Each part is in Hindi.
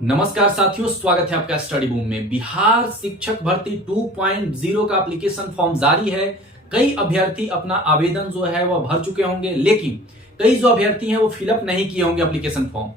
नमस्कार साथियों, स्वागत है आपका स्टडी बूम में। बिहार शिक्षक भर्ती 2.0 का एप्लीकेशन फॉर्म जारी है। कई अभ्यर्थी अपना आवेदन जो है वह भर चुके होंगे, लेकिन कई जो अभ्यर्थी हैं वो फिलअप नहीं किए होंगे एप्लीकेशन फॉर्म।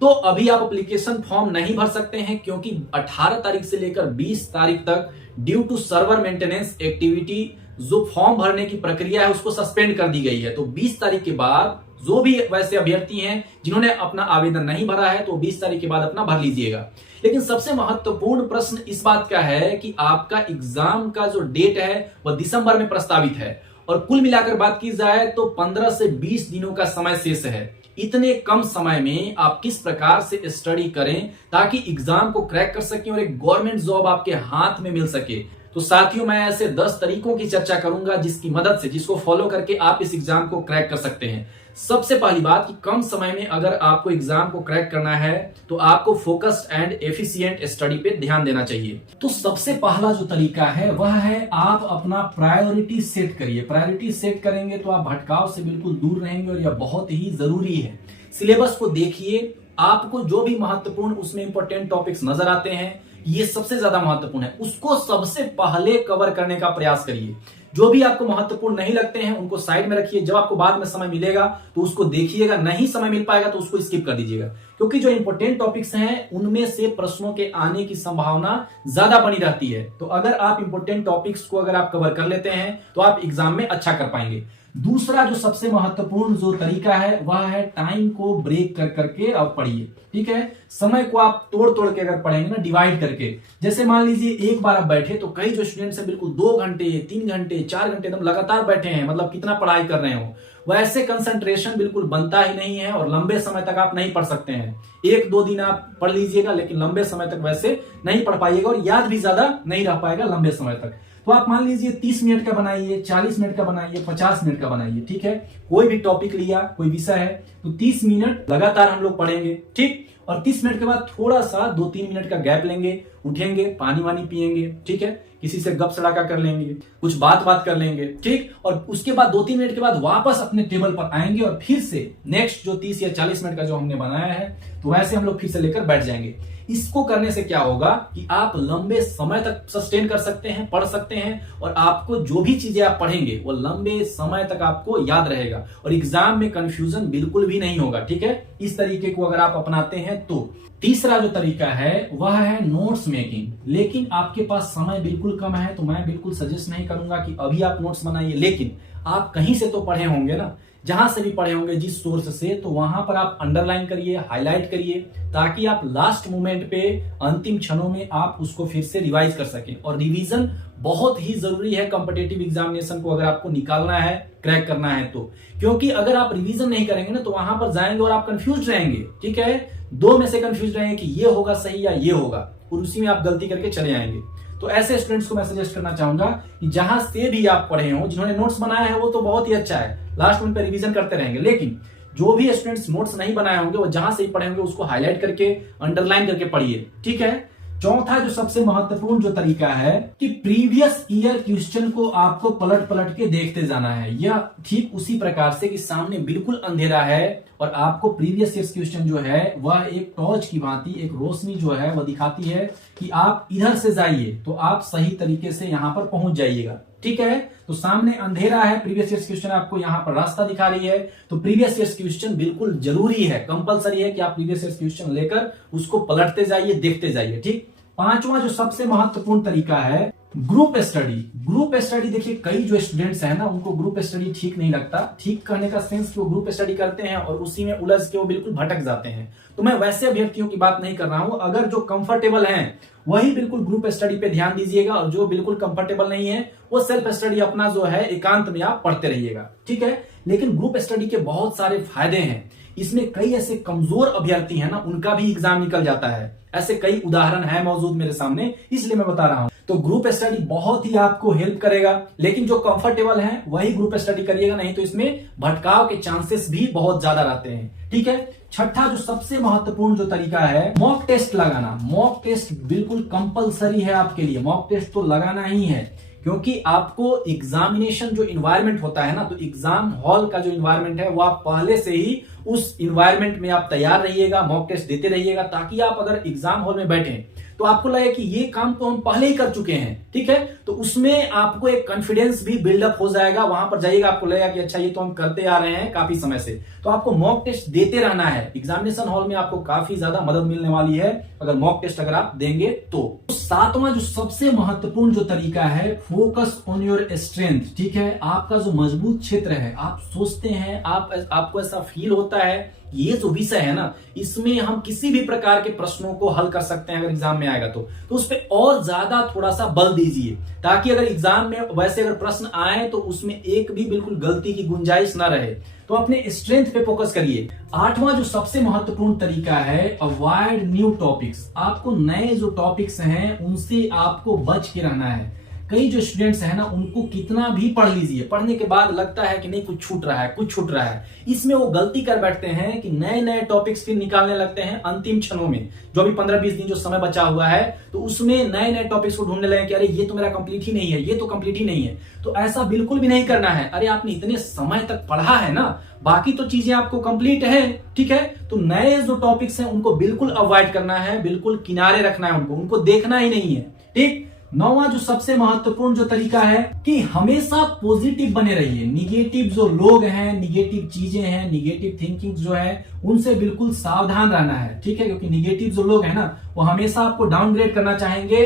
तो अभी आप एप्लीकेशन फॉर्म नहीं भर सकते हैं क्योंकि 18 तारीख से लेकर 20 तारीख तक due to server maintenance activity जो फॉर्म भरने की प्रक्रिया है उसको सस्पेंड कर दी गई है। तो 20 तारीख के बाद जो भी वैसे अभ्यर्थी हैं जिन्होंने अपना आवेदन नहीं भरा है तो 20 तारीख के बाद अपना भर लीजिएगा। लेकिन सबसे महत्वपूर्ण प्रश्न इस बात का है कि आपका एग्जाम का जो डेट है वह दिसंबर में प्रस्तावित है और कुल मिलाकर बात की जाए तो 15 से 20 दिनों का समय शेष है। इतने कम समय में आप किस प्रकार से स्टडी करें ताकि एग्जाम को क्रैक कर सकें और एक गवर्नमेंट जॉब आपके हाथ में मिल सके। तो साथियों, मैं ऐसे 10 तरीकों की चर्चा करूंगा जिसकी मदद से, जिसको फॉलो करके आप इस एग्जाम को क्रैक कर सकते हैं। सबसे पहली बात कि कम समय में अगर आपको एग्जाम को क्रैक करना है तो आपको फोकस्ड एंड एफिशिएंट स्टडी पे ध्यान देना चाहिए। तो सबसे पहला जो तरीका है वह है आप अपना प्रायोरिटी सेट करिए। प्रायोरिटी सेट करेंगे तो आप भटकाव से बिल्कुल दूर रहेंगे और यह बहुत ही जरूरी है। सिलेबस को देखिए, आपको जो भी महत्वपूर्ण उसमें इंपॉर्टेंट टॉपिक्स नजर आते हैं, ये सबसे ज्यादा महत्वपूर्ण है, उसको सबसे पहले कवर करने का प्रयास करिए। जो भी आपको महत्वपूर्ण नहीं लगते हैं उनको साइड में रखिए। जब आपको बाद में समय मिलेगा तो उसको देखिएगा, नहीं समय मिल पाएगा तो उसको स्किप कर दीजिएगा, क्योंकि जो इंपॉर्टेंट टॉपिक्स हैं उनमें से प्रश्नों के आने की संभावना ज्यादा बनी रहती है। तो अगर आप इंपॉर्टेंट टॉपिक्स को अगर आप कवर कर लेते हैं तो आप एग्जाम में अच्छा कर पाएंगे। दूसरा जो सबसे महत्वपूर्ण जो तरीका है वह है टाइम को ब्रेक कर करके आप पढ़िए। ठीक है, समय को आप तोड़ तोड़ के अगर पढ़ेंगे ना, डिवाइड करके, जैसे मान लीजिए एक बार आप बैठे तो कई जो स्टूडेंट्स हैं बिल्कुल 2 घंटे 3 घंटे 4 घंटे एकदम लगातार बैठे हैं, मतलब कितना पढ़ाई कर रहे हो, वैसे कंसंट्रेशन बिल्कुल बनता ही नहीं है और लंबे समय तक आप नहीं पढ़ सकते हैं। 1-2 दिन आप पढ़ लीजिएगा लेकिन लंबे समय तक वैसे नहीं पढ़ पाइएगा और याद भी ज्यादा नहीं रह पाएगा लंबे समय तक। तो आप मान लीजिए 30 मिनट का बनाइए, 40 मिनट का बनाइए, 50 मिनट का बनाइए। ठीक है, कोई भी टॉपिक लिया, कोई विषय है तो 30 मिनट लगातार हम लोग पढ़ेंगे। ठीक, और 30 मिनट के बाद थोड़ा सा 2-3 मिनट का गैप लेंगे, उठेंगे, पानी वानी पिएंगे, ठीक है, किसी से गप सड़ाका कर लेंगे, कुछ बात कर लेंगे। ठीक, और उसके बाद 2-3 मिनट के बाद वापस अपने टेबल पर आएंगे और फिर से नेक्स्ट जो 30 या 40 मिनट का जो हमने बनाया है तो वैसे हम लोग फिर से लेकर बैठ जाएंगे। इसको करने से क्या होगा कि आप लंबे समय तक सस्टेन कर सकते हैं, पढ़ सकते हैं और आपको जो भी चीजें आप पढ़ेंगे वो लंबे समय तक आपको याद रहेगा और एग्जाम में कंफ्यूजन बिल्कुल भी नहीं होगा। ठीक है, इस तरीके को अगर आप अपनाते हैं तो। तीसरा जो तरीका है वह है नोट्स मेकिंग। लेकिन आपके पास समय बिल्कुल कम है तो मैं बिल्कुल सजेस्ट नहीं करूंगा कि अभी आप नोट्स बनाइए, लेकिन आप कहीं से तो पढ़े होंगे ना, जहां से भी पढ़े होंगे जिस सोर्स से, तो वहां पर आप अंडरलाइन करिए, हाईलाइट करिए, ताकि आप लास्ट मोमेंट पे अंतिम क्षणों में आप उसको फिर से रिवाइज कर सकें। और रिवीजन बहुत ही जरूरी है कॉम्पिटिटिव एग्जामिनेशन को अगर आपको निकालना है, क्रैक करना है तो, क्योंकि अगर आप रिवीजन नहीं करेंगे ना तो वहां पर जाएंगे और आप कंफ्यूज रहेंगे। ठीक है, 2 में से कंफ्यूज रहेंगे कि ये होगा सही या ये होगा, और उसी में आप गलती करके चले आएंगे। तो ऐसे स्टूडेंट्स को मैं सजेस्ट करना चाहूंगा कि जहां से भी आप पढ़े हो, जिन्होंने नोट्स बनाया है वो तो बहुत ही अच्छा है, लास्ट मिनट पे रिवीजन करते रहेंगे, लेकिन जो भी स्टूडेंट्स नोट्स नहीं बनाए होंगे वो जहां से ही पढ़े होंगे उसको हाईलाइट करके, अंडरलाइन करके पढ़िए। ठीक है, चौथा जो सबसे महत्वपूर्ण जो तरीका है कि प्रीवियस ईयर क्वेश्चन को आपको पलट पलट के देखते जाना है। यह ठीक उसी प्रकार से कि सामने बिल्कुल अंधेरा है और आपको प्रीवियस ईयर क्वेश्चन जो है वह एक टॉर्च की भांति, एक रोशनी जो है वह दिखाती है कि आप इधर से जाइए तो आप सही तरीके से यहां पर पहुंच जाइएगा। ठीक है, तो सामने अंधेरा है, प्रीवियस ईयर क्वेश्चन आपको यहां पर रास्ता दिखा रही है, तो प्रीवियस ईयर क्वेश्चन बिल्कुल जरूरी है, कंपलसरी है कि आप प्रीवियस ईयर क्वेश्चन लेकर उसको पलटते जाइए, देखते जाइए। ठीक, पांचवा जो सबसे महत्वपूर्ण तरीका है ग्रुप स्टडी। ग्रुप स्टडी देखिए, कई जो स्टूडेंट्स हैं ना उनको ग्रुप स्टडी ठीक नहीं लगता। ठीक कहने का सेंस कि वो ग्रुप स्टडी करते हैं और उसी में उलझ के वो बिल्कुल भटक जाते हैं। तो मैं वैसे अभ्यर्थियों की बात नहीं कर रहा हूं, अगर जो कंफर्टेबल हैं वही बिल्कुल ग्रुप स्टडी पे ध्यान दीजिएगा और जो बिल्कुल कंफर्टेबल नहीं है वो सेल्फ स्टडी अपना जो है एकांत में आप पढ़ते रहिएगा। ठीक है, लेकिन ग्रुप स्टडी के बहुत सारे फायदे हैं। इसमें कई ऐसे कमजोर अभ्यर्थी हैं ना, उनका भी एग्जाम निकल जाता है। ऐसे कई उदाहरण है मौजूद मेरे सामने, इसलिए मैं बता रहा हूं। तो ग्रुप स्टडी बहुत ही आपको हेल्प करेगा, लेकिन जो कंफर्टेबल हैं वही ग्रुप स्टडी करिएगा, नहीं तो इसमें भटकाव के चांसेस भी बहुत ज्यादा रहते हैं। ठीक है, छठा जो सबसे महत्वपूर्ण जो तरीका है मॉक टेस्ट लगाना। मॉक टेस्ट बिल्कुल कंपलसरी है आपके लिए, मॉक टेस्ट तो लगाना ही है, क्योंकि आपको एग्जामिनेशन जो इन्वायरमेंट होता है ना, तो एग्जाम हॉल का जो इन्वायरमेंट है वो आप पहले से ही उस इन्वायरमेंट में आप तैयार रहिएगा, मॉक टेस्ट देते रहिएगा, ताकि आप अगर एग्जाम हॉल में बैठे तो आपको लगे कि ये काम तो हम पहले ही कर चुके हैं, ठीक है। तो उसमें आपको एक कॉन्फिडेंस भी बिल्डअप हो जाएगा। वहां पर जाइएगा, आपको लगेगा कि अच्छा ये तो हम करते आ रहे हैं काफी समय से। तो आपको मॉक टेस्ट देते रहना है। एग्जामिनेशन हॉल में आपको काफी ज्यादा मदद मिलने वाली है अगर मॉक टेस्ट अगर आप देंगे तो। सातवां जो सबसे महत्वपूर्ण जो तरीका है, फोकस ऑन योर स्ट्रेंथ, ठीक है। आपका जो मजबूत क्षेत्र है, आप सोचते हैं, आपको ऐसा फील होता है ये जो विषय है ना, इसमें हम किसी भी प्रकार के प्रश्नों को हल कर सकते हैं अगर एग्जाम में आएगा तो उस पर और ज्यादा थोड़ा सा बल दीजिए, ताकि अगर एग्जाम में वैसे अगर प्रश्न आए तो उसमें एक भी बिल्कुल गलती की गुंजाइश ना रहे। तो अपने स्ट्रेंथ पे फोकस करिए। आठवां जो सबसे महत्वपूर्ण तरीका है, अवॉइड न्यू टॉपिक्स। आपको नए जो टॉपिक्स हैं उनसे आपको बच के रहना है। कई जो स्टूडेंट्स हैं ना, उनको कितना भी पढ़ लीजिए, पढ़ने के बाद लगता है कि नहीं कुछ छूट रहा है, कुछ छूट रहा है। इसमें वो गलती कर बैठते हैं कि नए नए टॉपिक्स फिर निकालने लगते हैं अंतिम क्षणों में, जो अभी 15-20 दिन जो समय बचा हुआ है, तो उसमें नए नए टॉपिक्स को ढूंढने लगे कि अरे ये तो मेरा कंप्लीट ही नहीं है, ये तो कंप्लीट ही नहीं है। तो ऐसा बिल्कुल भी नहीं करना है। अरे आपने इतने समय तक पढ़ा है ना, बाकी तो चीजें आपको कंप्लीट है, ठीक है। तो नए जो टॉपिक्स हैं उनको बिल्कुल अवॉइड करना है, बिल्कुल किनारे रखना है, उनको देखना ही नहीं है, ठीक। नौवां जो सबसे महत्वपूर्ण जो तरीका है कि हमेशा पॉजिटिव बने रहिए। निगेटिव जो लोग हैं, निगेटिव चीजें हैं, निगेटिव थिंकिंग जो है, उनसे बिल्कुल सावधान रहना है, ठीक है। क्योंकि निगेटिव जो लोग हैं ना, वो हमेशा आपको डाउनग्रेड करना चाहेंगे।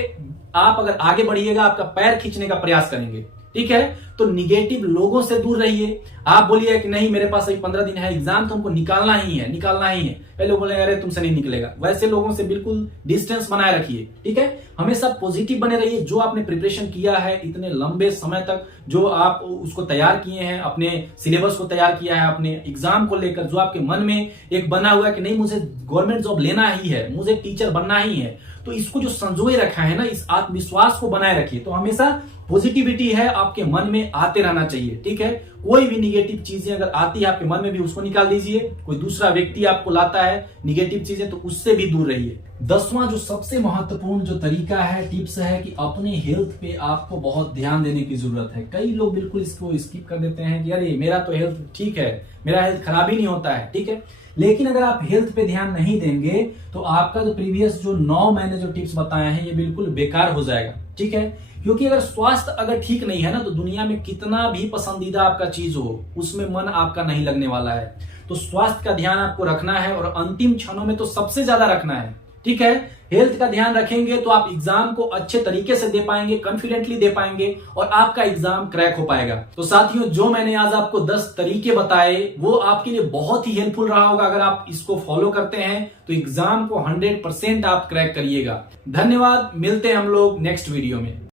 आप अगर आगे बढ़िएगा, आपका पैर खींचने का प्रयास करेंगे, ठीक है। तो निगेटिव लोगों से दूर रहिए। आप बोलिए कि नहीं मेरे पास अभी 15 दिन है एग्जाम, तो हमको निकालना ही है, निकालना ही है। पहले लोग बोलेंगे अरे तुमसे नहीं निकलेगा। वैसे लोगों से बिल्कुल डिस्टेंस बनाए रखिए, ठीक है। हमेशा पॉजिटिव बने रहिए। जो आपने प्रिपरेशन किया है इतने लंबे समय तक, जो आप उसको तैयार किए हैं, अपने सिलेबस को तैयार किया है, अपने एग्जाम को लेकर जो आपके मन में एक बना हुआ है कि नहीं मुझे गवर्नमेंट जॉब लेना ही है, मुझे टीचर बनना ही है, तो इसको जो संजोए रखा है ना, इस आत्मविश्वास को बनाए रखिए। तो हमेशा पॉजिटिविटी है आपके मन में आते रहना चाहिए, ठीक है। कोई भी निगेटिव चीजें अगर आती है आपके मन में भी, उसको निकाल दीजिए। कोई दूसरा व्यक्ति आपको लाता है निगेटिव चीजें, तो उससे भी दूर रहिए। 10वां जो सबसे महत्वपूर्ण जो तरीका है, टिप्स है कि अपने हेल्थ पे आपको बहुत ध्यान देने की जरूरत है। कई लोग बिल्कुल इसको स्किप कर देते हैं कि अरे मेरा तो हेल्थ ठीक है, मेरा हेल्थ खराब ही नहीं होता है, ठीक है। लेकिन अगर आप हेल्थ पे ध्यान नहीं देंगे तो आपका जो प्रीवियस जो 9 मैंने जो टिप्स बताए हैं ये बिल्कुल बेकार हो जाएगा, ठीक है। क्योंकि अगर स्वास्थ्य अगर ठीक नहीं है ना, तो दुनिया में कितना भी पसंदीदा आपका चीज हो, उसमें मन आपका नहीं लगने वाला है। तो स्वास्थ्य का ध्यान आपको रखना है, और अंतिम क्षणों में तो सबसे ज्यादा रखना है, ठीक है। हेल्थ का ध्यान रखेंगे तो आप एग्जाम को अच्छे तरीके से दे पाएंगे, कॉन्फिडेंटली दे पाएंगे, और आपका एग्जाम क्रैक हो पाएगा। तो साथियों, जो मैंने आज आपको 10 तरीके बताए वो आपके लिए बहुत ही हेल्पफुल रहा होगा। अगर आप इसको फॉलो करते हैं तो एग्जाम को 100% आप क्रैक करिएगा। धन्यवाद, मिलते हैं हम लोग नेक्स्ट वीडियो में।